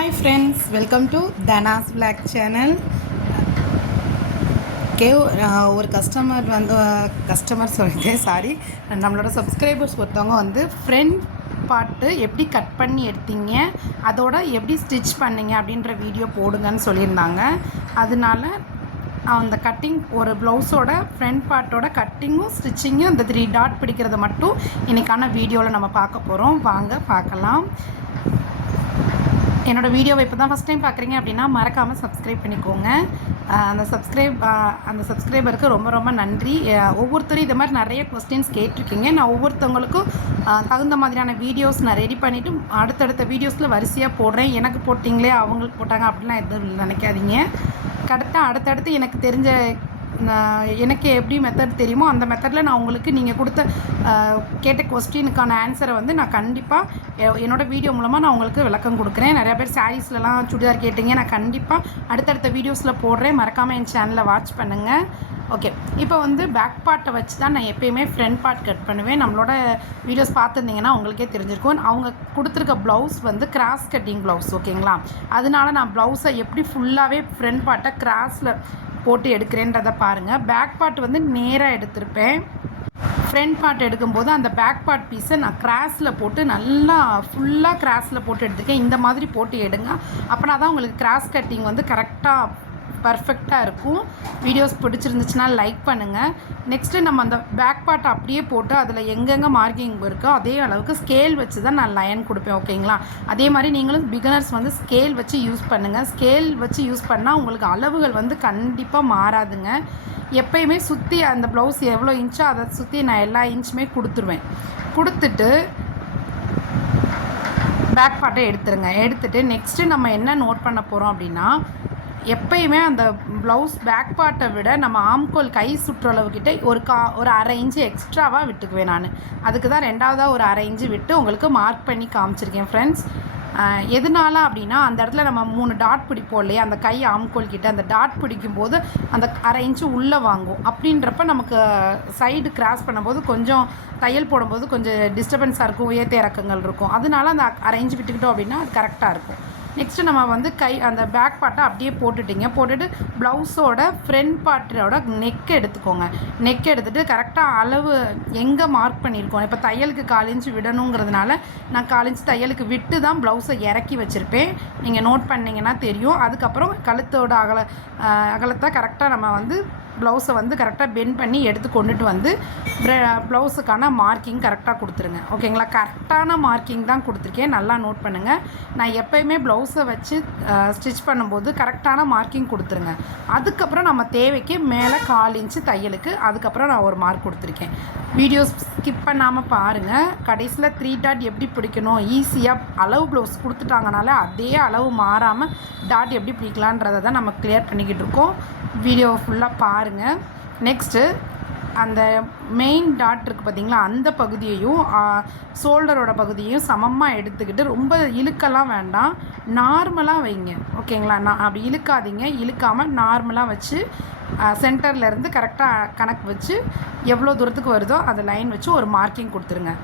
Hi friends welcome to Dhanas blog channel K ஒரு customer வந்து customer சொல்லிட்டேன் sorry நம்மளோட சப்ஸ்கிரைபர்ஸ் ஒருத்தவங்க வந்து ஃப்ரெண்ட் பாட்டு எப்படி கட் பண்ணி எடுத்தீங்க அதோட எப்படி ஸ்டிச் பண்ணீங்க அப்படின்ற வீடியோ போடுங்கன்னு சொல்லியிருந்தாங்க. அதனால அந்த கட்டிங் ஒரு ப்ளவுஸோட ஃப்ரண்ட் பார்ட்டோட கட்டிங்கும் ஸ்டிச்சிங்கும் இந்த த்ரீ டாட் பிடிக்கிறத மட்டும் இன்றைக்கான வீடியோவில் நம்ம பார்க்க போகிறோம் வாங்க பார்க்கலாம். என்னோடய வீடியோவை இப்போ தான் ஃபஸ்ட் டைம் பார்க்குறீங்க அப்படின்னா மறக்காமல் சப்ஸ்கிரைப் பண்ணிக்கோங்க. அந்த சப்ஸ்கிரைப் அந்த சப்ஸ்கிரைபருக்கு ரொம்ப ரொம்ப நன்றி. ஒவ்வொருத்தரும் இது மாதிரி நிறைய கொஸ்டின்ஸ் கேட்டிருக்கீங்க. நான் ஒவ்வொருத்தவங்களுக்கும் தகுந்த மாதிரியான வீடியோஸ் நான் ரெடி பண்ணிவிட்டு அடுத்தடுத்த வீடியோஸில் வரிசையாக போடுறேன். எனக்கு போட்டிங்களே அவங்களுக்கு போட்டாங்க அப்படிலாம் எதுவும் நினைக்காதீங்க. கரெக்டாக அடுத்தடுத்து எனக்கு தெரிஞ்ச எனக்கு எப்படி மெத்தட் தெரியுமோ அந்த மெத்தடில் நான் உங்களுக்கு நீங்கள் கொடுத்த கேட்ட கொஸ்டினுக்கான ஆன்சரை வந்து நான் கண்டிப்பாக என்னோட வீடியோ மூலமாக நான் உங்களுக்கு விளக்கம் கொடுக்குறேன். நிறையா பேர் சாரீஸ்லலாம் சுடிதார் கேட்டிங்க நான் கண்டிப்பாக அடுத்தடுத்த வீடியோஸில் போடுறேன். மறக்காமல் என் சேனலை வாட்ச் பண்ணுங்கள் ஓகே இப்போ வந்து பேக் பார்ட்டை வச்சு தான் நான் எப்பயுமே ஃப்ரண்ட் பார்ட் கட் பண்ணுவேன். நம்மளோட வீடியோஸ் பார்த்துருந்தீங்கன்னா உங்களுக்கே தெரிஞ்சிருக்கும். அவங்க கொடுத்துருக்க ப்ளவுஸ் வந்து கிராஸ் கட்டிங் ப்ளவுஸ் ஓகேங்களா அதனால நான் ப்ளவுஸை எப்படி ஃபுல்லாகவே ஃப்ரண்ட் பார்ட்டை கிராஸில் போட்டு எடுக்கிறேன்றதை பாருங்கள் பேக் பார்ட் வந்து நேராக எடுத்திருப்பேன். ஃப்ரண்ட் பார்ட் எடுக்கும்போது அந்த பேக் பார்ட் பீஸை நான் கிராஸில் போட்டு நல்லா ஃபுல்லாக கிராஸில் போட்டு எடுத்துருக்கேன். இந்த மாதிரி போட்டு எடுங்க. அப்படின்னா தான் உங்களுக்கு கிராஸ் கட்டிங் வந்து கரெக்டாக பர்ஃபெக்டாக இருக்கும். வீடியோஸ் பிடிச்சிருந்துச்சுன்னா லைக் பண்ணுங்கள் நெக்ஸ்ட்டு நம்ம அந்த பேக் பார்ட் அப்படியே போட்டு அதில் எங்கெங்கே மார்க்கிங் இருக்கோ அதே அளவுக்கு ஸ்கேல் வச்சு தான் நான் லைன் கொடுப்பேன் ஓகேங்களா அதே மாதிரி நீங்களும் பிகினர்ஸ் வந்து ஸ்கேல் வச்சு யூஸ் பண்ணுங்கள் ஸ்கேல் வச்சு யூஸ் பண்ணால் உங்களுக்கு அளவுகள் வந்து கண்டிப்பாக மாறாதுங்க. எப்பயுமே சுற்றி அந்த ப்ளவுஸ் எவ்வளோ இன்ச்சோ அதை சுற்றி நான் எல்லா இன்ச்சுமே கொடுத்துருவேன். கொடுத்துட்டு பேக் பார்ட்டை எடுத்துருங்க. எடுத்துகிட்டு நெக்ஸ்ட்டு நம்ம என்ன நோட் பண்ண போகிறோம் அப்படின்னா எப்பயுமே அந்த ப்ளவுஸ் பேக் பார்ட்டை விட நம்ம ஆம்கோல் கை சுற்றளவுக்கிட்ட ஒரு கா ஒரு அரை இன்ச்சு எக்ஸ்ட்ராவாக விட்டுக்குவேன் நான். அதுக்கு தான் ரெண்டாவதாக ஒரு அரை இன்ச்சு விட்டு உங்களுக்கு மார்க் பண்ணி காமிச்சிருக்கேன் ஃப்ரெண்ட்ஸ் எதனால அப்படின்னா அந்த இடத்துல நம்ம மூணு டாட் பிடிப்போம் இல்லையா? அந்த கை ஆம்கோல் கிட்ட அந்த டாட் பிடிக்கும்போது அந்த அரை இன்ச்சு உள்ளே வாங்கும். அப்படின்றப்ப நமக்கு சைடு கிராஸ் பண்ணும்போது கொஞ்சம் தையல் போடும்போது கொஞ்சம் டிஸ்டர்பன்ஸாக இருக்கும் உயர்த்த இறக்கங்கள் இருக்கும். அதனால அந்த அரை இன்ச்சு விட்டுக்கிட்டோம் அப்படின்னா அது கரெக்டாக இருக்கும். நெக்ஸ்ட்டு நம்ம வந்து கை அந்த பேக் பார்ட்டை அப்படியே போட்டுட்டிங்க. போட்டுட்டு ப்ளவுஸோட ஃப்ரண்ட் பார்ட்டோட நெக் எடுத்துக்கோங்க. நெக் எடுத்துகிட்டு கரெக்டாக அளவு எங்கே மார்க் பண்ணியிருக்கோம். இப்போ தையலுக்கு கால் இன்ச்சு விடணுங்கிறதுனால நான் கால் இன்ச்சு தையலுக்கு விட்டு தான் ப்ளவுஸை இறக்கி வச்சுருப்பேன். நீங்கள் நோட் பண்ணிங்கன்னா தெரியும். அதுக்கப்புறம் கழுத்தோட அகல அகலத்தை கரெக்டாக நம்ம வந்து ப்ளவுஸை வந்து கரெக்டாக பெண்ட் பண்ணி எடுத்து கொண்டுட்டு வந்து ப்ளவுஸுக்கான மார்க்கிங் கரெக்டாக கொடுத்துருங்க. ஓகேங்களா கரெக்டான மார்க்கிங் தான் கொடுத்துருக்கேன். நல்லா நோட் பண்ணுங்கள் நான் எப்போயுமே ப்ளவுஸை வச்சு ஸ்டிச் பண்ணும்போது கரெக்டான மார்க்கிங் கொடுத்துருங்க. அதுக்கப்புறம் நம்ம தேவைக்கு மேலே கால் இன்ச்சு தையலுக்கு அதுக்கப்புறம் நான் ஒரு மார்க் கொடுத்துருக்கேன். வீடியோஸ் ஸ்கிப் பண்ணாமல் பாருங்கள் கடைசியில் த்ரீ டாட் எப்படி பிடிக்கணும்? ஈஸியாக அளவு ப்ளவுஸ் கொடுத்துட்டாங்கனால அதே அளவு மாறாமல் டாட் எப்படி பிடிக்கலான்றதை தான் நம்ம கிளியர் பண்ணிக்கிட்டு இருக்கோம். வீடியோ ஃபுல்லாக பாருங்கள் நெக்ஸ்ட்டு அந்த மெயின் டாட் இருக்குது பார்த்தீங்களா அந்த பகுதியையும் ஷோல்டரோட பகுதியையும் சமமாக எடுத்துக்கிட்டு ரொம்ப இழுக்கலாம் வேண்டாம். நார்மலாக வைங்க. ஓகேங்களா நான் அப்படி இழுக்காதீங்க. இழுக்காமல் நார்மலாக வச்சு சென்டர்லேருந்து கரெக்டாக கணக்கு வச்சு எவ்வளோ தூரத்துக்கு வருதோ அந்த லைன் வச்சு ஒரு மார்க்கிங் கொடுத்துருங்க.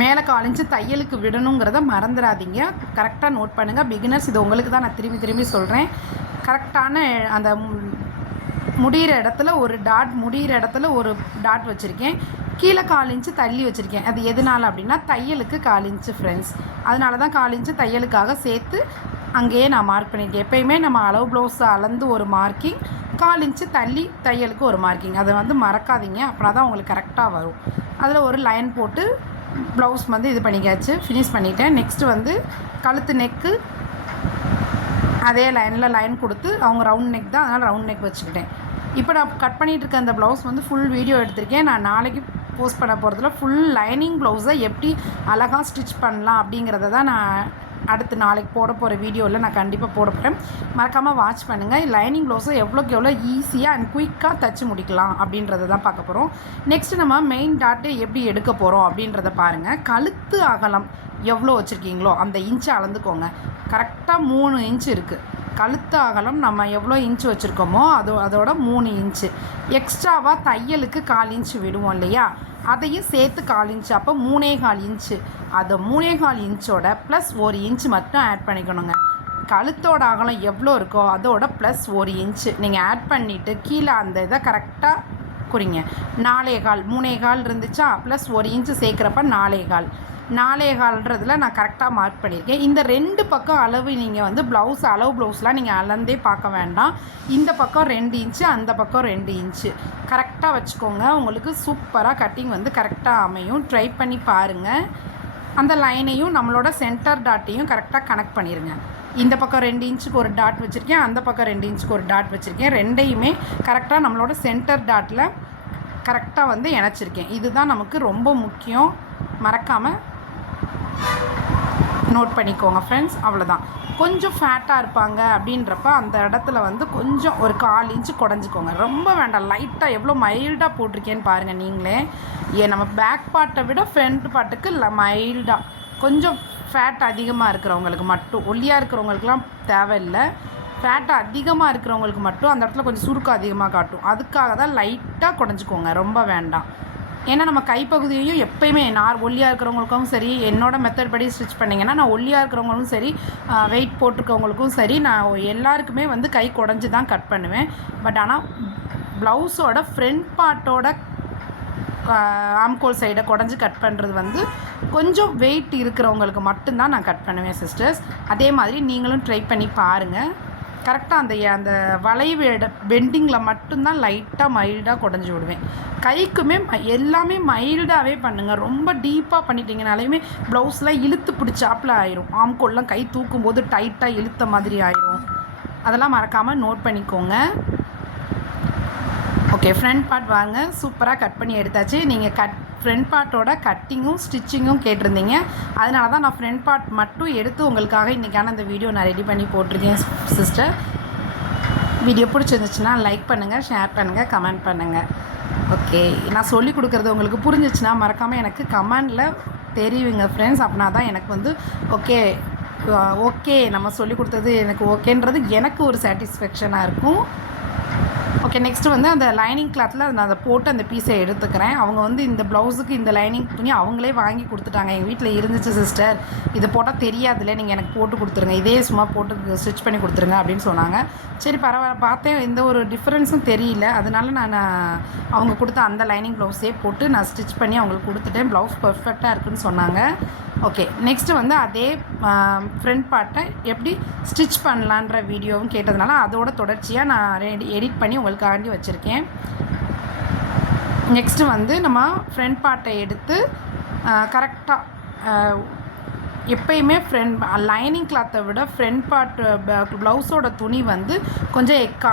மேலே காலிஞ்சு தையலுக்கு விடணுங்கிறத மறந்துடாதீங்க. கரெக்டாக நோட் பண்ணுங்கள் பிகினர்ஸ் இது உங்களுக்கு தான் நான் திரும்பி திரும்பி சொல்கிறேன் கரெக்டான அந்த முடிகிற இடத்துல ஒரு டாட் முடிகிற இடத்துல ஒரு டாட் வச்சுருக்கேன். கீழே கால் இன்ச்சு தள்ளி வச்சுருக்கேன். அது எதனால் அப்படின்னா தையலுக்கு கால் இன்ச்சு ஃப்ரெண்ட்ஸ் அதனால தான் கால் இன்ச்சு தையலுக்காக சேர்த்து அங்கேயே நான் மார்க் பண்ணியிருக்கேன். எப்பயுமே நம்ம அளவு ப்ளவுஸை அளந்து ஒரு மார்க்கிங் கால் இன்ச்சு தள்ளி தையலுக்கு ஒரு மார்க்கிங் அதை வந்து மறக்காதீங்க. அப்புறம் தான் உங்களுக்கு கரெக்டாக வரும். அதில் ஒரு லைன் போட்டு ப்ளவுஸ் வந்து இது பண்ணிக்காச்சு ஃபினிஷ் பண்ணிட்டேன். நெக்ஸ்ட்டு வந்து கழுத்து நெக்கு அதே லைனில் லைன் கொடுத்து அவங்க ரவுண்ட் நெக் தான் அதனால் ரவுண்ட் நெக் வச்சுக்கிட்டேன். இப்போ நான் கட் பண்ணிகிட்டு இருக்க அந்த ப்ளவுஸ் வந்து ஃபுல் வீடியோ எடுத்திருக்கேன். நான் நாளைக்கு போஸ்ட் பண்ண போகிறதுல ஃபுல் லைனிங் ப்ளவுஸை எப்படி அழகாக ஸ்டிச் பண்ணலாம் அப்படிங்கிறத தான் நான் அடுத்து நாளைக்கு போட போகிற வீடியோவில் நான் கண்டிப்பாக போட போகிறேன் மறக்காமல் வாட்ச் பண்ணுங்கள் லைனிங் ப்ளவுஸை எவ்வளோக்கு எவ்வளோ ஈஸியாக அண்ட் குயிக்காக தச்சு முடிக்கலாம் அப்படின்றத தான் பார்க்க போகிறோம் நெக்ஸ்ட்டு நம்ம மெயின் டாட்டு எப்படி எடுக்க போகிறோம் அப்படின்றத பாருங்கள் கழுத்து அகலம் எவ்வளோ வச்சுருக்கீங்களோ அந்த இன்ச்சை அளந்துக்கோங்க. கரெக்டாக மூணு இன்ச் இருக்குது கழுத்து அகலம் நம்ம எவ்வளோ இன்ச்சு வச்சுருக்கோமோ அது அதோட மூணு இன்ச்சு. எக்ஸ்ட்ராவாக தையலுக்கு கால் இன்ச்சு விடுவோம் இல்லையா? அதையும் சேர்த்து கால் இன்ச்சு. அப்போ மூணே கால் இன்ச்சு. அதை மூணே கால் இன்ச்சோட ப்ளஸ் ஒரு இன்ச்சு மட்டும் ஆட் பண்ணிக்கணுங்க. கழுத்தோட அகலம் எவ்வளோ இருக்கோ அதோட ப்ளஸ் ஒரு இன்ச்சு. நீங்கள் ஆட் பண்ணிவிட்டு கீழே அந்த இதை கரெக்டாக குறிங்க நாலே கால். மூணே கால் இருந்துச்சா? ப்ளஸ் ஒரு இன்ச்சு சேர்க்குறப்ப நாலே கால். நாலே கால்ன்றதில் நான் கரெக்டாக மார்க் பண்ணியிருக்கேன். இந்த ரெண்டு பக்கம் அளவு நீங்கள் வந்து ப்ளவுஸ் அளவு ப்ளவுஸ்லாம் நீங்கள் அளந்தே பார்க்க வேண்டாம். இந்த பக்கம் ரெண்டு இன்ச்சு அந்த பக்கம் ரெண்டு இன்ச்சு கரெக்டாக வச்சுக்கோங்க. உங்களுக்கு சூப்பராக கட்டிங் வந்து கரெக்டாக அமையும். ட்ரை பண்ணி பாருங்கள் அந்த லைனையும் நம்மளோட சென்டர் டாட்டையும் கரெக்டாக கனெக்ட் பண்ணிடுங்க இந்த பக்கம் ரெண்டு இன்ச்சுக்கு ஒரு டாட் வச்சுருக்கேன். அந்த பக்கம் ரெண்டு இன்ச்சுக்கு ஒரு டாட் வச்சுருக்கேன். ரெண்டையுமே கரெக்டாக நம்மளோட சென்டர் டாட்டில் கரெக்டாக வந்து இணைச்சிருக்கேன். இதுதான் நமக்கு ரொம்ப முக்கியம். மறக்காமல் நோட் பண்ணிக்கோங்க ஃப்ரெண்ட்ஸ் அவ்வளோதான் கொஞ்சம் ஃபேட்டாக இருப்பாங்க அப்படின்றப்ப அந்த இடத்துல வந்து கொஞ்சம் ஒரு கால் இன்ச்சு குடஞ்சிக்கோங்க. ரொம்ப வேண்டாம். லைட்டாக எவ்வளோ மைல்டாக போட்டிருக்கேன்னு பாருங்கள் நீங்களே. ஏன் நம்ம பேக் பார்ட்டை விட ஃப்ரண்ட் பார்ட்டுக்கு இல்லை மைல்டாக கொஞ்சம் ஃபேட் அதிகமாக இருக்கிறவங்களுக்கு மட்டும் ஒல்லியாக இருக்கிறவங்களுக்குலாம் தேவையில்லை. ஃபேட் அதிகமாக இருக்கிறவங்களுக்கு மட்டும் அந்த இடத்துல கொஞ்சம் சுருக்கம் அதிகமாக காட்டும். அதுக்காக தான் லைட்டாக குடஞ்சிக்கோங்க. ரொம்ப வேண்டாம். ஏன்னா நம்ம கைப்பகுதியையும் எப்பயுமே நான் ஒல்லியாக இருக்கிறவங்களுக்கும் சரி என்னோட மெத்தட் படி ஸ்டிச் பண்ணிங்கன்னா நான் ஒல்லியாக இருக்கிறவங்களும் சரி வெயிட் போட்டிருக்கவங்களுக்கும் சரி நான் எல்லாருக்குமே வந்து கை குடஞ்சி தான் கட் பண்ணுவேன். பட் ஆனால் ப்ளவுஸோட ஃப்ரண்ட் பார்ட்டோட ஆம்கோல் சைடை குடஞ்சி கட் பண்ணுறது வந்து கொஞ்சம் வெயிட் இருக்கிறவங்களுக்கு மட்டும்தான் நான் கட் பண்ணுவேன் சிஸ்டர்ஸ் அதே மாதிரி நீங்களும் ட்ரை பண்ணி பாருங்கள் கரெக்டாக அந்த அந்த வளைவு பெண்டிங்கில் மட்டும்தான் லைட்டாக மைல்டாக குடஞ்சி விடுவேன். கைக்குமே ம எல்லாமே மைல்டாகவே பண்ணுங்கள் ரொம்ப டீப்பாக பண்ணிட்டீங்கனாலையுமே ப்ளவுஸ்லாம் இழுத்து பிடிச்சாப்பில் ஆயிரும். ஆம்கோல்லாம் கை தூக்கும்போது டைட்டாக இழுத்த மாதிரி ஆயிரும். அதெல்லாம் மறக்காமல் நோட் பண்ணிக்கோங்க. ஓகே ஃப்ரண்ட் பார்ட் வாங்க. சூப்பராக கட் பண்ணி எடுத்தாச்சு. நீங்கள் கட் ஃப்ரண்ட் பார்ட்டோட கட்டிங்கும் ஸ்டிச்சிங்கும் கேட்டிருந்தீங்க. அதனால தான் நான் ஃப்ரண்ட் பார்ட் மட்டும் எடுத்து உங்களுக்காக இன்றைக்கான அந்த வீடியோ நான் ரெடி பண்ணி போட்டிருக்கேன் சிஸ்டர் வீடியோ பிடிச்சிருந்துச்சுன்னா லைக் பண்ணுங்கள் ஷேர் பண்ணுங்கள் கமெண்ட் பண்ணுங்கள் ஓகே நான் சொல்லி கொடுக்குறது உங்களுக்கு புரிஞ்சிச்சுன்னா மறக்காமல் எனக்கு கமெண்டில் தெரியுங்க ஃப்ரெண்ட்ஸ் அப்படின்னா தான் எனக்கு வந்து ஓகே ஓகே நம்ம சொல்லி கொடுத்தது எனக்கு ஓகேன்றது எனக்கு ஒரு சாட்டிஸ்ஃபேக்ஷனாக இருக்கும். ஓகே நெக்ஸ்ட் வந்து அந்த லைனிங் கிளாத்தில் நான் அதை போட்டு அந்த பீஸை எடுத்துக்கிறேன். அவங்க வந்து இந்த ப்ளவுஸுக்கு இந்த லைனிங் துணி அவங்களே வாங்கி கொடுத்துட்டாங்க. எங்கள் வீட்டில் இருந்துச்சு சிஸ்டர் இது போட்டால் தெரியாதுல்ல. நீங்கள் எனக்கு போட்டு கொடுத்துருங்க. இதே சும்மா போட்டு ஸ்டிச் பண்ணி கொடுத்துருங்க அப்படின்னு சொன்னாங்க. சரி பரவாயில்ல. பார்த்தேன் எந்த ஒரு டிஃப்ரென்ஸும் தெரியல. அதனால நான் அவங்க கொடுத்த அந்த லைனிங் ப்ளவுஸே போட்டு நான் ஸ்டிச் பண்ணி அவங்களுக்கு கொடுத்துட்டேன். ப்ளவுஸ் பர்ஃபெக்டாக இருக்குன்னு சொன்னாங்க. ஓகே நெக்ஸ்ட்டு வந்து அதே ஃப்ரண்ட் பார்ட்டை எப்படி ஸ்டிச் பண்ணலான்ற வீடியோவும் கேட்டதுனால அதோட தொடர்ச்சியாக நான் ரெடி எடிட் பண்ணி உங்களுக்கு உங்களுக்காண்டி வச்சுருக்கேன். நெக்ஸ்ட்டு வந்து நம்ம ஃப்ரண்ட் பார்ட்டை எடுத்து கரெக்டாக எப்பயுமே ஃப்ரண்ட் லைனிங் கிளாத்தை விட ஃப்ரண்ட் பார்ட் ப்ளவுஸோட துணி வந்து கொஞ்சம் எக்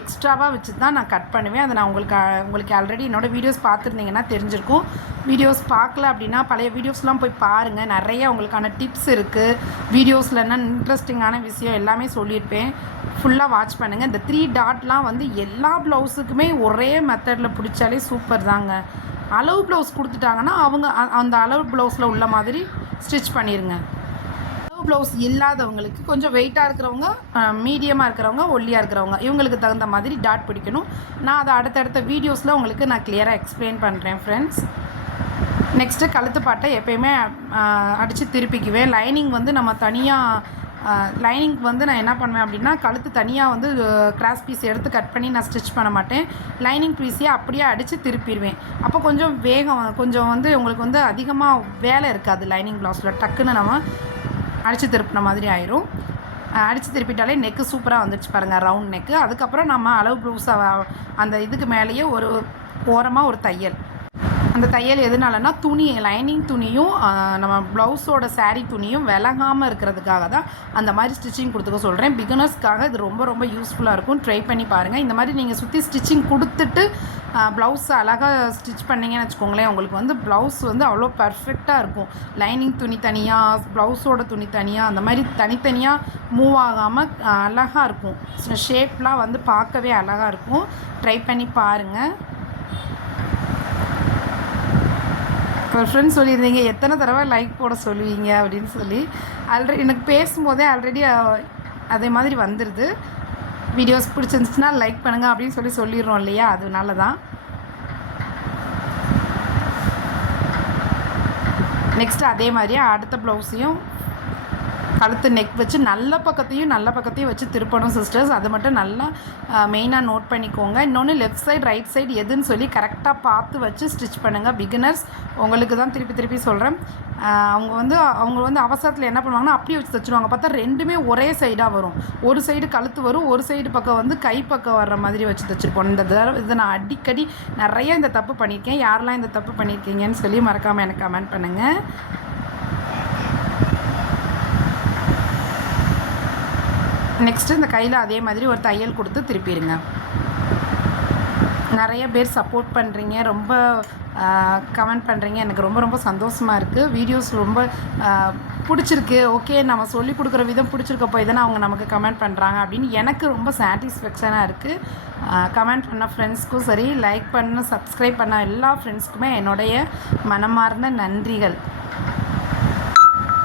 எக்ஸ்ட்ராவாக வச்சு தான் நான் கட் பண்ணுவேன். அதை நான் உங்களுக்கு உங்களுக்கு ஆல்ரெடி என்னோடய வீடியோஸ் பார்த்துருந்தீங்கன்னா தெரிஞ்சிருக்கும். வீடியோஸ் பார்க்கல அப்படின்னா பழைய வீடியோஸ்லாம் போய் பாருங்கள் நிறைய உங்களுக்கான டிப்ஸ் இருக்குது வீடியோஸில் என்ன இன்ட்ரெஸ்டிங்கான விஷயம் எல்லாமே சொல்லியிருப்பேன். ஃபுல்லாக வாட்ச் பண்ணுங்கள் இந்த த்ரீ டாட்லாம் வந்து எல்லா ப்ளவுஸுக்குமே ஒரே மெத்தடில் பிடிச்சாலே சூப்பர் தாங்க. அளவு ப்ளவுஸ் கொடுத்துட்டாங்கன்னா அவங்க அந்த அளவு ப்ளவுஸில் உள்ள மாதிரி ஸ்டிச் பண்ணிடுங்க அளவு ப்ளவுஸ் இல்லாதவங்களுக்கு கொஞ்சம் வெயிட்டாக இருக்கிறவங்க மீடியமாக இருக்கிறவங்க ஒல்லியாக இருக்கிறவங்க இவங்களுக்கு தகுந்த மாதிரி டாட் பிடிக்கணும். நான் அதை அடுத்தடுத்த வீடியோஸில் உங்களுக்கு நான் கிளியராக எக்ஸ்பிளைன் பண்ணுறேன் ஃப்ரெண்ட்ஸ் நெக்ஸ்ட்டு கழுத்து பாட்டை எப்பயுமே அடித்து திருப்பிக்குவேன். லைனிங் வந்து நம்ம தனியாக லைனிங் வந்து நான் என்ன பண்ணுவேன் அப்படின்னா கழுத்து தனியாக வந்து கிராஸ் பீஸ் எடுத்து கட் பண்ணி நான் ஸ்டிச் பண்ண மாட்டேன். லைனிங் பீஸையே அப்படியே அடித்து திருப்பிடுவேன். அப்போ கொஞ்சம் வேகம் கொஞ்சம் வந்து உங்களுக்கு வந்து அதிகமாக வேலை இருக்காது லைனிங் ப்ளவுஸில் டக்குன்னு நம்ம அடித்து திருப்பின மாதிரி ஆயிரும். அடித்து திருப்பிட்டாலே நெக்கு சூப்பராக வந்துடுச்சு பாருங்கள் ரவுண்ட் நெக்கு அதுக்கப்புறம் நம்ம அளவு ப்ளவுஸை அந்த இதுக்கு மேலேயே ஒரு ஓரமாக ஒரு தையல். அந்த தையல் எதனாலனா துணி லைனிங் துணியும் நம்ம ப்ளவுஸோட சாரீ துணியும் விலகாமல் இருக்கிறதுக்காக தான் அந்த மாதிரி ஸ்டிச்சிங் கொடுத்துக்க சொல்கிறேன் பிகினர்ஸ்க்காக இது ரொம்ப ரொம்ப யூஸ்ஃபுல்லாக இருக்கும். ட்ரை பண்ணி பாருங்கள் இந்த மாதிரி நீங்கள் சுற்றி ஸ்டிச்சிங் கொடுத்துட்டு ப்ளவுஸ் அழகாக ஸ்டிச் பண்ணிங்கன்னு வச்சுக்கோங்களேன் உங்களுக்கு வந்து ப்ளவுஸ் வந்து அவ்வளோ பர்ஃபெக்டாக இருக்கும். லைனிங் துணி தனியாக ப்ளவுஸோட துணி தனியாக அந்த மாதிரி தனித்தனியாக மூவ் ஆகாமல் அழகாக இருக்கும். ஷேப்லாம் வந்து பார்க்கவே அழகாக இருக்கும். ட்ரை பண்ணி பாருங்கள் ஒரு ஃப்ரெண்ட்ஸ் சொல்லியிருந்தீங்க எத்தனை தடவை லைக் போட சொல்லுவீங்க அப்படின்னு சொல்லி. ஆல்ரெடி எனக்கு பேசும்போதே ஆல்ரெடி அதே மாதிரி வந்துடுது வீடியோஸ் பிடிச்சிருந்துச்சுன்னா லைக் பண்ணுங்கள் அப்படின்னு சொல்லி சொல்லிடுறோம் இல்லையா? அதனால தான் நெக்ஸ்ட் அதே மாதிரியே அடுத்த ப்ளவுஸையும் கழுத்து நெக் வச்சு நல்ல பக்கத்தையும் நல்ல பக்கத்தையும் வச்சு திருப்பணும் சிஸ்டர்ஸ் அது மட்டும் நல்லா மெயினாக நோட் பண்ணிக்கோங்க. இன்னொன்று லெஃப்ட் சைடு ரைட் சைடு எதுன்னு சொல்லி கரெக்டாக பார்த்து வச்சு ஸ்டிச் பண்ணுங்கள் பிகினர்ஸ் உங்களுக்கு தான் திருப்பி திருப்பி சொல்கிறேன் அவங்க வந்து அவங்க வந்து அவசரத்தில் என்ன பண்ணுவாங்கன்னா அப்படியே வச்சு தைச்சிருவாங்க பார்த்தா ரெண்டுமே ஒரே சைடாக வரும். ஒரு சைடு கழுத்து வரும் ஒரு சைடு பக்கம் வந்து கை பக்கம் வர்ற மாதிரி வச்சு தைச்சிருப்போம். இந்த தடவை இதை நான் அடிக்கடி நிறைய இந்த தப்பு பண்ணியிருக்கேன். யாரெல்லாம் இந்த தப்பு பண்ணியிருக்கீங்கன்னு சொல்லி மறக்காமல் எனக்கு கமெண்ட் பண்ணுங்கள் நெக்ஸ்ட்டு இந்த கையில் அதே மாதிரி ஒரு தையல் கொடுத்து திருப்பிடுங்க. நிறைய பேர் சப்போர்ட் பண்ணுறீங்க ரொம்ப கமெண்ட் பண்ணுறீங்க எனக்கு ரொம்ப ரொம்ப சந்தோஷமாக இருக்குது வீடியோஸ் ரொம்ப பிடிச்சிருக்கு. ஓகே நம்ம சொல்லி கொடுக்குற விதம் பிடிச்சிருக்க போய் தானே அவங்க நமக்கு கமெண்ட் பண்ணுறாங்க அப்படின்னு எனக்கு ரொம்ப சாட்டிஸ்ஃபேக்ஷனாக இருக்குது கமெண்ட் பண்ண ஃப்ரெண்ட்ஸ்க்கும் சரி லைக் பண்ண சப்ஸ்கிரைப் பண்ண எல்லா ஃப்ரெண்ட்ஸ்க்குமே என்னுடைய மனமார்ந்த நன்றிகள்.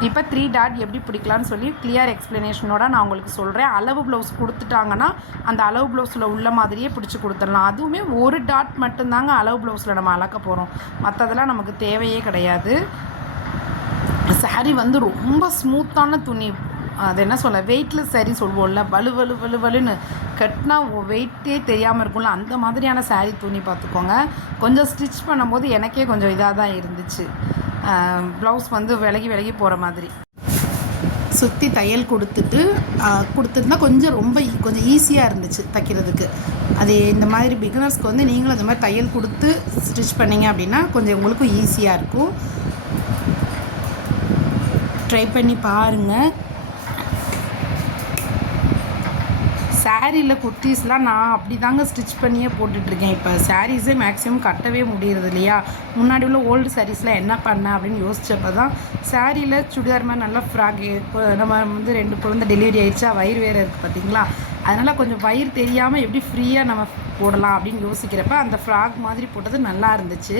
இப்போ த்ரீ டாட் எப்படி பிடிக்கலான்னு சொல்லி கிளியர் எக்ஸ்ப்ளனேஷனோட நான் உங்களுக்கு சொல்கிறேன் அளவு ப்ளவுஸ் கொடுத்துட்டாங்கன்னா அந்த அளவு ப்ளவுஸில் உள்ள மாதிரியே பிடிச்சி கொடுத்துடலாம். அதுவுமே ஒரு டாட் மட்டும்தாங்க அளவு ப்ளவுஸில் நம்ம அளக்க போகிறோம் மற்றதெல்லாம் நமக்கு தேவையே கிடையாது. சாரீ வந்து ரொம்ப ஸ்மூத்தான துணி. அது என்ன சொல்ல வெயிட்லெஸ் சாரீ சொல்லுவோம்ல வலு வலு வலு வலுன்னு கட்டினா வெயிட்டே தெரியாமல் இருக்கும்ல அந்த மாதிரியான சாரீ துணி பார்த்துக்கோங்க. கொஞ்சம் ஸ்டிச் பண்ணும்போது எனக்கே கொஞ்சம் இதாக தான் இருந்துச்சு. ப்ளவுஸ் வந்து விலகி விலகி போகிற மாதிரி. சுற்றி தையல் கொடுத்துட்டு கொடுத்துருந்தா கொஞ்சம் ரொம்ப e, கொஞ்சம் ஈஸியாக இருந்துச்சு தைக்கிறதுக்கு. அது இந்த மாதிரி பிகினர்ஸ்க்கு வந்து நீங்களும் இந்த மாதிரி தையல் கொடுத்து ஸ்டிச் பண்ணிங்க அப்படின்னா கொஞ்சம் உங்களுக்கும் ஈஸியாக இருக்கும். ட்ரை பண்ணி பாருங்கள் சாரியில் குர்த்திஸ்லாம் நான் அப்படி தாங்க ஸ்டிச் பண்ணியே போட்டுட்ருக்கேன். இப்போ சாரீஸே மேக்ஸிமம் கட்டவே முடியறது இல்லையா? முன்னாடி உள்ள ஓல்டு சாரீஸ்லாம் என்ன பண்ண அப்படின்னு யோசிச்சப்போ தான் சாரியில் சுடிதார் மாதிரி நல்லா ஃப்ராக் நம்ம வந்து ரெண்டு குழந்தை டெலிவரி ஆயிடுச்சா? வயிறு வேறு இருக்குது பார்த்தீங்களா அதனால் கொஞ்சம் வயிறு தெரியாமல் எப்படி ஃப்ரீயாக நம்ம போடலாம் அப்படின்னு யோசிக்கிறப்ப அந்த ஃப்ராக் மாதிரி போட்டது நல்லா இருந்துச்சு.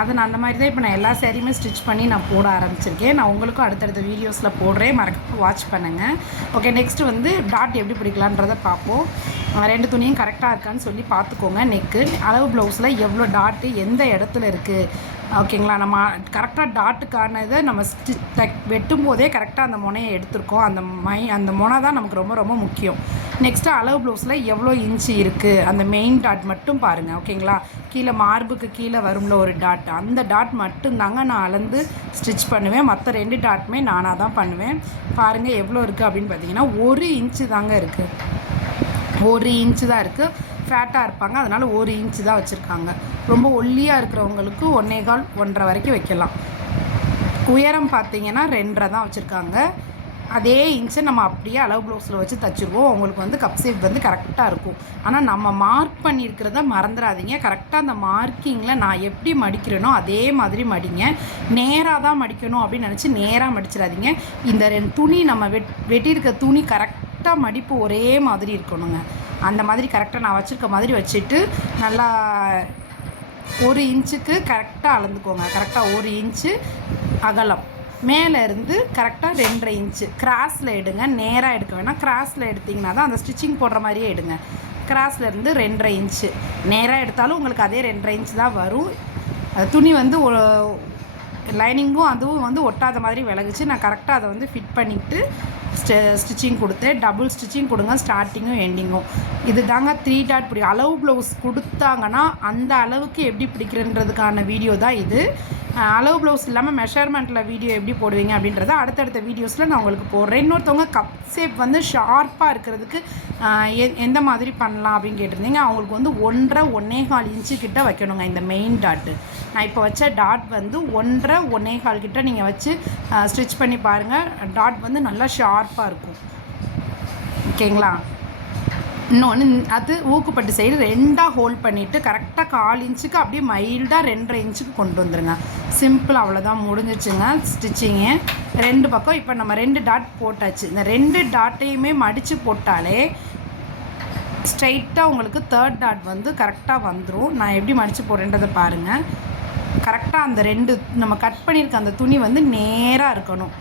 அதை நான் அந்த மாதிரி தான் இப்போ நான் எல்லா சேரீயுமே ஸ்டிச் பண்ணி நான் போட ஆரம்பிச்சிருக்கேன். நான் உங்களுக்கும் அடுத்தடுத்த வீடியோஸில் போடுறேன். மறக்காம வாட்ச் பண்ணுங்கள் ஓகே நெக்ஸ்ட் வந்து டாட் எப்படி பிடிக்கலான்றதை பார்ப்போம். ரெண்டு துணியும் கரெக்டாக இருக்கான்னு சொல்லி பார்த்துக்கோங்க நெக்கு அளவு ப்ளவுஸில் எவ்வளோ டாட்டு எந்த இடத்துல இருக்குது ஓகேங்களா நம்ம கரெக்டாக டாட்டுக்கானதை நம்ம ஸ்டி தக் வெட்டும் போதே கரெக்டாக அந்த முனையை எடுத்திருக்கோம். அந்த மை அந்த முனை தான் நமக்கு ரொம்ப ரொம்ப முக்கியம். நெக்ஸ்ட்டு அளவு ப்ளவுஸில் எவ்வளோ இன்ச்சு இருக்குது அந்த மெயின் டாட் மட்டும் பாருங்கள் ஓகேங்களா? கீழே மார்புக்கு கீழே வரும்ல ஒரு டாட் அந்த டாட் மட்டும்தாங்க நான் அளந்து ஸ்டிச் பண்ணுவேன். மற்ற ரெண்டு டாட்டுமே நானாக தான் பண்ணுவேன். பாருங்கள் எவ்வளோ இருக்குது அப்படின்னு பார்த்தீங்கன்னா ஒரு இன்ச்சு தாங்க இருக்குது ஒரு இன்ச்சு தான் இருக்குது ஃபேட்டாக இருப்பாங்க. அதனால் ஒரு இன்ச்சு தான் வச்சுருக்காங்க. ரொம்ப ஒல்லியாக இருக்கிறவங்களுக்கு ஒன்றே கால் ஒன்றரை வரைக்கும் வைக்கலாம். உயரம் பார்த்தீங்கன்னா ரெண்டரை தான் வச்சுருக்காங்க. அதே இன்ச்சை நம்ம அப்படியே அளவு ப்ளவுஸில் வச்சு தச்சுருவோம். உங்களுக்கு வந்து கப் ஷேப் வந்து கரெக்டாக இருக்கும். ஆனால் நம்ம மார்க் பண்ணியிருக்கிறத மறந்துடாதீங்க கரெக்டாக அந்த மார்க்கிங்கில் நான் எப்படி மடிக்கிறேனோ அதே மாதிரி மடிங்க. நேராக தான் மடிக்கணும் அப்படின்னு நினச்சி நேராக மடிச்சிடாதீங்க. இந்த ரெண்டு துணி நம்ம வெட் வெட்டியிருக்க துணி கரெக்டாக மடிப்பு ஒரே மாதிரி இருக்கணுங்க. அந்த மாதிரி கரெக்டாக நான் வச்சுருக்க மாதிரி வச்சுட்டு நல்லா ஒரு இன்ச்சுக்கு கரெக்டாக அளந்துக்கோங்க. கரெக்டாக ஒரு இன்ச்சு அகலம். மேலே இருந்து கரெக்டாக ரெண்டரை இன்ச்சு. கிராஸில் எடுங்க. நேராக எடுக்க வேணாம். கிராஸில் எடுத்திங்கன்னா தான் அந்த ஸ்டிச்சிங் போடுற மாதிரியே எடுங்க. கிராஸில் இருந்து ரெண்டரை இன்ச்சு. நேராக எடுத்தாலும் உங்களுக்கு அதே ரெண்டரை இன்ச்சு தான் வரும். துணி வந்து லைனிங்கும் அதுவும் வந்து ஒட்டாத மாதிரி விலகுச்சு. நான் கரெக்டாக அதை வந்து ஃபிட் பண்ணிவிட்டு ஸ்டிச்சிங் கொடுத்து டபுள் ஸ்டிச்சிங் கொடுங்க ஸ்டார்டிங்கும் எண்டிங்கும் இது தாங்க த்ரீ டாட் பிடி அளவு ப்ளவுஸ் கொடுத்தாங்கன்னா அந்த அளவுக்கு எப்படி பிடிக்கிறன்றதுக்கான வீடியோ தான் இது. அளவு ப்ளவுஸ் இல்லாமல் மெஷர்மெண்ட்டில் வீடியோ எப்படி போடுவீங்க அப்படின்றத அடுத்தடுத்த வீடியோஸில் நான் உங்களுக்கு போடுறேன். இன்னொருத்தவங்க கப் ஷேப் வந்து ஷார்ப்பாக இருக்கிறதுக்கு எ- எந்த மாதிரி பண்ணலாம் அப்படின்னு கேட்டிருந்தீங்க. அவங்களுக்கு வந்து ஒன்றரை ஒன்னே கால் இன்ச்சு கிட்ட வைக்கணுங்க இந்த மெயின் டாட்டு நான் இப்போ வச்ச டாட் வந்து ஒன்றரை ஒன்னே கால் கிட்ட நீங்கள் வச்சு ஸ்டிச் பண்ணி பாருங்கள் டாட் வந்து நல்லா ஷார்ப் சிறப்பாக இருக்கும். ஓகேங்களா? இன்னொன்று அது ஊக்குப்பட்டு சைடு ரெண்டாக ஹோல்ட் பண்ணிவிட்டு கரெக்டாக கால் இன்ச்சுக்கு அப்படியே மைல்டாக ரெண்டரை இன்ச்சுக்கு கொண்டு வந்துடுங்க சிம்பிள் அவ்வளோதான் முடிஞ்சிச்சுங்க ஸ்டிச்சிங்கு ரெண்டு பக்கம் இப்போ நம்ம ரெண்டு டாட் போட்டாச்சு. இந்த ரெண்டு டாட்டையுமே மடித்து போட்டாலே ஸ்ட்ரைட்டாக உங்களுக்கு தேர்ட் டாட் வந்து கரெக்டாக வந்துடும் நான் எப்படி மடித்து போடுறேன்றதை பாருங்கள் கரெக்டாக அந்த ரெண்டு நம்ம கட் பண்ணியிருக்க அந்த துணி வந்து நேராக இருக்கணும்.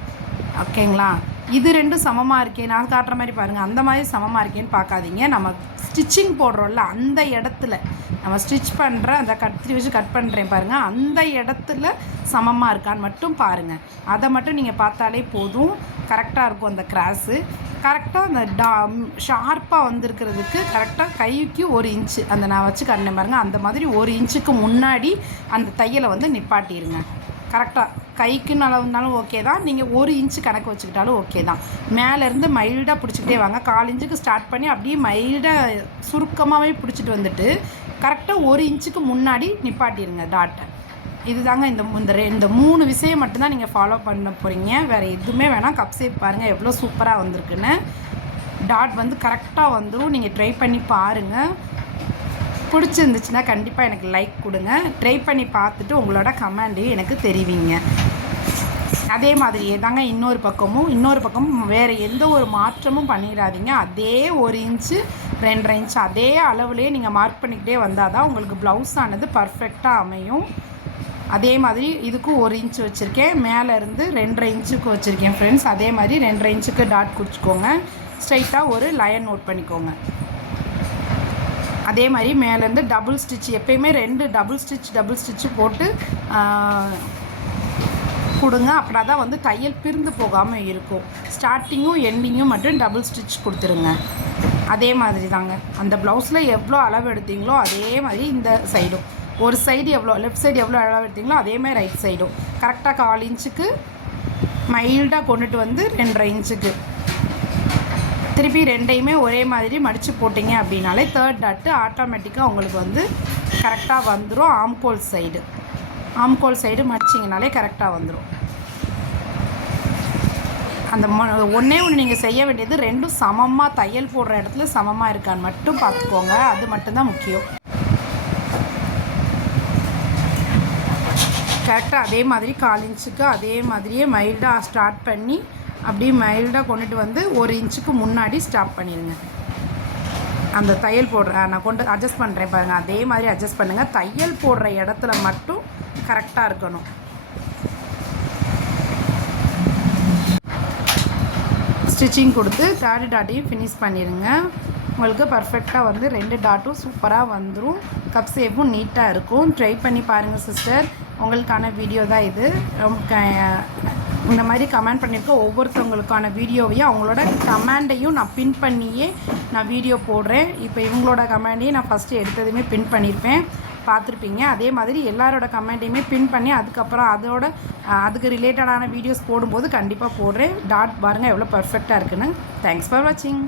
ஓகேங்களா? இது ரெண்டும் சமமாக இருக்கே நான் காட்டுற மாதிரி பாருங்கள் அந்த மாதிரி சமமாக இருக்கேன்னு பார்க்காதீங்க. நம்ம ஸ்டிச்சிங் போடுறோம்ல அந்த இடத்துல. நம்ம ஸ்டிச் பண்ணுற அந்த கத்திரி வச்சு கட் பண்ணுறேன் பாருங்கள் அந்த இடத்துல சமமாக இருக்கான்னு மட்டும் பாருங்கள் அதை மட்டும் நீங்கள் பார்த்தாலே போதும். கரெக்டாக இருக்கும் அந்த கிராஸு கரெக்டாக அந்த டா ஷார்ப்பாக வந்திருக்கிறதுக்கு கரெக்டாக கைக்கு ஒரு இன்ச்சு அந்த நான் வச்சு கண்ணேன் பாருங்கள் அந்த மாதிரி ஒரு இன்ச்சுக்கு முன்னாடி அந்த தையலை வந்து நிப்பாட்டிடுங்க கரெக்டாக கைக்குன்னு அளவுனாலும் ஓகே தான். நீங்கள் ஒரு இன்ச்சு கணக்கு வச்சுக்கிட்டாலும் ஓகே தான். மேலேருந்து மைல்டாக பிடிச்சிக்கிட்டே வாங்க. கால் இன்ச்சுக்கு ஸ்டார்ட் பண்ணி அப்படியே மைல்டாக சுருக்கமாகவே பிடிச்சிட்டு வந்துட்டு கரெக்டாக ஒரு இன்ச்சுக்கு முன்னாடி நிப்பாட்டிடுங்க டாட்டை இதுதாங்க இந்த மு- இந்த ரெ- இந்த மூணு விஷயம் மட்டும்தான் நீங்கள் ஃபாலோ பண்ண போகிறீங்க வேறு எதுவுமே வேணாம். கப் சேப் பாருங்கள் எவ்வளோ சூப்பராக வந்திருக்குன்னு. டாட் வந்து கரெக்டாக வந்துடும் நீங்கள் ட்ரை பண்ணி பாருங்கள் பிடிச்சிருந்துச்சுன்னா கண்டிப்பாக எனக்கு லைக் கொடுங்க. ட்ரை பண்ணி பார்த்துட்டு உங்களோட கமெண்டையும் எனக்கு தெரிவிங்க. அதே மாதிரியே தாங்க இன்னொரு பக்கமும் இன்னொரு பக்கமும் வேறு எந்த ஒரு மாற்றமும் பண்ணிடாதீங்க. அதே ஒரு இன்ச்சு ரெண்டரை இன்ச்சு அதே அளவுலேயே நீங்கள் மார்க் பண்ணிக்கிட்டே வந்தால் தான் உங்களுக்கு ப்ளவுஸ் ஆனது பர்ஃபெக்டாக அமையும். அதே மாதிரி இதுக்கும் ஒரு இன்ச் வச்சுருக்கேன். மேலே இருந்து ரெண்டரை இன்ச்சுக்கு வச்சுருக்கேன் ஃப்ரெண்ட்ஸ் அதே மாதிரி ரெண்டரை இன்ச்சுக்கு டாட் குடிச்சிக்கோங்க ஸ்ட்ரைட்டாக ஒரு லயன் நோட் பண்ணிக்கோங்க. அதே மாதிரி மேலேருந்து டபுள் ஸ்டிச் எப்பயுமே ரெண்டு டபுள் ஸ்டிச் டபுள் ஸ்டிச்சு போட்டு கொடுங்க. அப்படின்னா தான் வந்து தையல் பிரிந்து போகாமல் இருக்கும். ஸ்டார்டிங்கும் எண்டிங்கும் மட்டும் டபுள் ஸ்டிச் கொடுத்துருங்க. அதே மாதிரி தாங்க. அந்த ப்ளவுஸில் எவ்வளோ அளவு எடுத்தீங்களோ அதே மாதிரி இந்த சைடும் ஒரு சைடு எவ்வளோ லெஃப்ட் சைடு எவ்வளோ அளவு எடுத்தீங்களோ அதே மாதிரி ரைட் சைடும் கரெக்டாக கால் இன்ச்சுக்கு மைல்டாக கொண்டுட்டு வந்து ரெண்டரை இன்ச்சுக்கு திருப்பி ரெண்டையுமே ஒரே மாதிரி மடித்து போட்டிங்க அப்படின்னாலே தேர்ட் டாட்டு ஆட்டோமேட்டிக்காக உங்களுக்கு வந்து கரெக்டாக வந்துடும் ஆம்கோல் சைடு ஆம்கோல் சைடு மடிச்சிங்கனாலே கரெக்டாக வந்துடும் அந்த மொ- ஒண்ணே ஒன்று நீங்கள் செய்ய வேண்டியது ரெண்டும் சமமாக தையல் போடுற இடத்துல சமமாக இருக்கான்னு மட்டும் பார்த்துக்கோங்க. அது மட்டும்தான் முக்கியம். கரெக்டாக அதே மாதிரி கால் இன்ச்சுக்கு அதே மாதிரியே மைல்டாக ஸ்டார்ட் பண்ணி அப்படியே மைல்டாக கொண்டுட்டு வந்து ஒரு இன்ச்சுக்கு முன்னாடி ஸ்டாப் பண்ணிடுங்க அந்த தையல் போடுற நான் கொண்டு அட்ஜஸ்ட் பண்ணுறேன் பாருங்கள் அதே மாதிரி அட்ஜஸ்ட் பண்ணுங்கள் தையல் போடுற இடத்துல மட்டும் கரெக்டாக இருக்கணும். ஸ்டிச்சிங் கொடுத்து தேர்டு டாட்டையும் ஃபினிஷ் பண்ணிடுங்க உங்களுக்கு பர்ஃபெக்டாக வந்து ரெண்டு டாட்டும் சூப்பராக வந்துடும் கப் சேஃபும் நீட்டாக இருக்கும். ட்ரை பண்ணி பாருங்கள் சிஸ்டர் உங்களுக்கான வீடியோ தான் இது. ரொம்ப இந்த மாதிரி கமெண்ட் பண்ணியிருக்க ஒவ்வொருத்தவங்களுக்கான வீடியோவையும் அவங்களோட கமெண்டையும் நான் பின் பண்ணியே நான் வீடியோ போடுறேன். இப்போ இவங்களோட கமெண்டையும் நான் ஃபஸ்ட்டு எடுத்ததுமே பின் பண்ணியிருப்பேன் பார்த்துருப்பீங்க. அதே மாதிரி எல்லாரோட கமெண்ட்டையுமே பின் பண்ணி அதுக்கப்புறம் அதோட அதுக்கு ரிலேட்டடான வீடியோஸ் போடும்போது கண்டிப்பாக போடுறேன். டாட் பாருங்கள் எவ்வளோ பர்ஃபெக்டாக இருக்குன்னு. தேங்க்ஸ் ஃபார் வாட்சிங்